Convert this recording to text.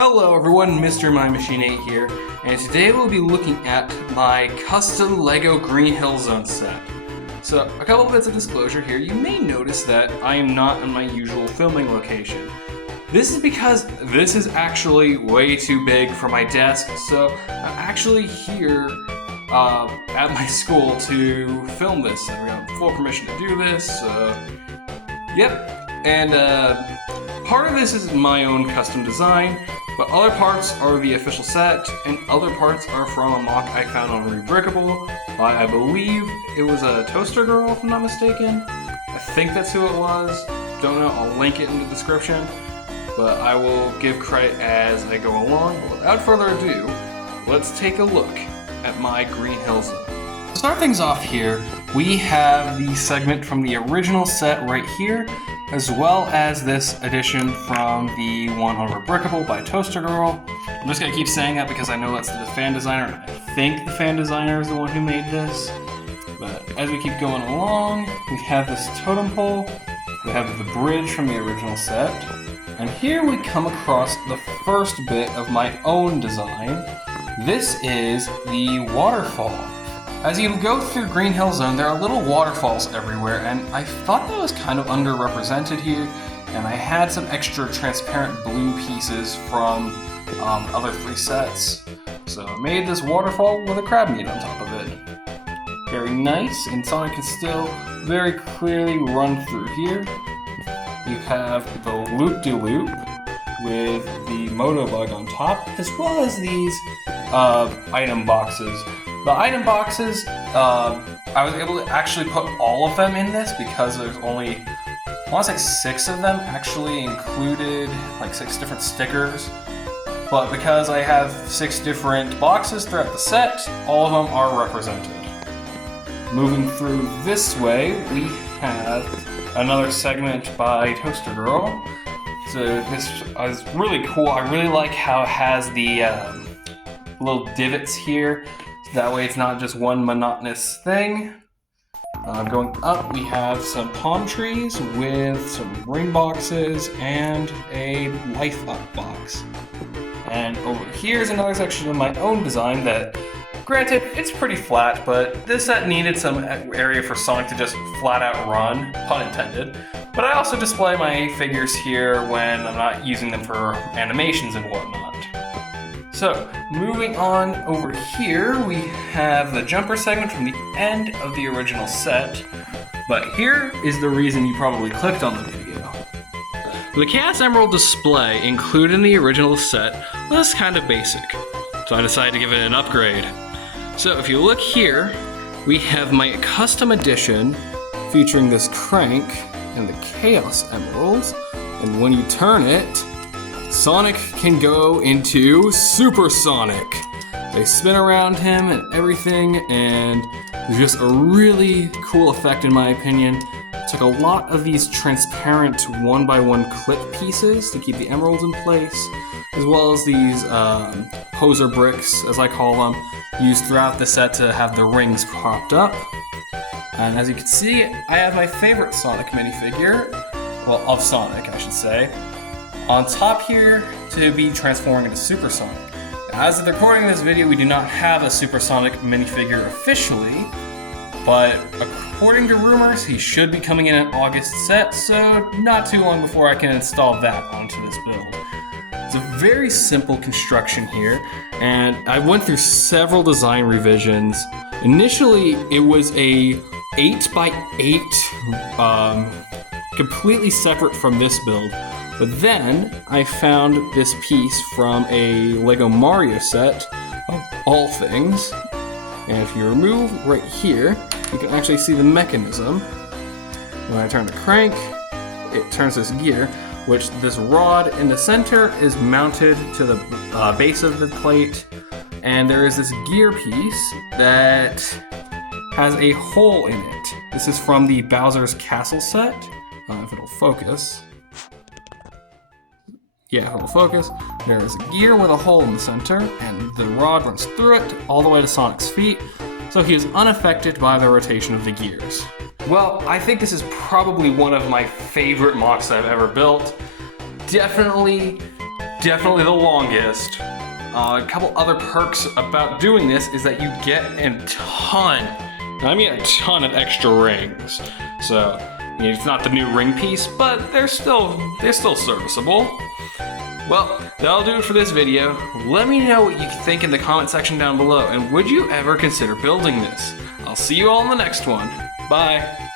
Hello everyone, Mr. My Machine 8 here, and today we'll be looking at my custom LEGO Green Hill Zone set. So, a couple of bits of disclosure here. You may notice that I am not on my usual filming location. This is because this is actually way too big for my desk, so I'm actually here at my school to film this. I got full permission to do this, yep. And part of this is my own custom design, but other parts are the official set, and other parts are from a mock I found on Rebreakable by, I believe it was a Toaster Girl, if I'm not mistaken. I think that's who it was. Don't know, I'll link it in the description, but I will give credit as I go along. But without further ado, let's take a look at my Green Hill Zone. To start things off here, we have the segment from the original set right here, as well as this edition from the one on Rebreakable by Toaster Girl. I'm just gonna keep saying that because I know that's the fan designer, and I think the fan designer is the one who made this. But as we keep going along, we have this totem pole, we have the bridge from the original set, and here we come across the first bit of my own design. This is the waterfall. As you go through Green Hill Zone, there are little waterfalls everywhere, and I thought that was kind of underrepresented here, and I had some extra transparent blue pieces from other three sets. So I made this waterfall with a crab meat on top of it. Very nice, and Sonic can still very clearly run through here. You have the loop-de-loop with the Motobug on top, as well as these item boxes. The item boxes, I was able to actually put all of them in this because there's only, I want to say 6 of them actually included, like 6 different stickers. But because I have 6 different boxes throughout the set, all of them are represented. Moving through this way, we have another segment by Toaster Girl. So this is really cool. I really like how it has the little divots here. That way it's not just one monotonous thing. Going up, we have some palm trees with some ring boxes and a life up box. And over here is another section of my own design that, granted, it's pretty flat, but this set needed some area for Sonic to just flat out run, pun intended. But I also display my figures here when I'm not using them for animations and whatnot. So, moving on over here, we have the jumper segment from the end of the original set. But here is the reason you probably clicked on the video. The Chaos Emerald display included in the original set was kind of basic, so I decided to give it an upgrade. So if you look here, we have my custom edition featuring this crank and the Chaos Emeralds, and when you turn it, Sonic can go into Super Sonic. They spin around him and everything, and it's just a really cool effect in my opinion. Took a lot of these transparent 1x1 clip pieces to keep the emeralds in place, as well as these poser bricks, as I call them, used throughout the set to have the rings propped up. And as you can see, I have my favorite Sonic minifigure, well, of Sonic, I should say, on top here to be transforming into Super Sonic. As of the recording of this video, we do not have a Super Sonic minifigure officially, but according to rumors, he should be coming in an August set, so not too long before I can install that onto this build. It's a very simple construction here, and I went through several design revisions. Initially, it was a 8x8, completely separate from this build. But then I found this piece from a LEGO Mario set, of all things. And if you remove right here, you can actually see the mechanism. When I turn the crank, it turns this gear, which this rod in the center is mounted to the base of the plate. And there is this gear piece that has a hole in it. This is from the Bowser's Castle set, if it'll focus. Yeah, it'll focus. There is a gear with a hole in the center, and the rod runs through it all the way to Sonic's feet, so he is unaffected by the rotation of the gears. Well, I think this is probably one of my favorite mocks I've ever built. Definitely definitely the longest. A couple other perks about doing this is that you get a ton, I mean a ton of extra rings. So, it's not the new ring piece, but they're still serviceable. Well, that'll do it for this video. Let me know what you think in the comment section down below, and would you ever consider building this? I'll see you all in the next one. Bye.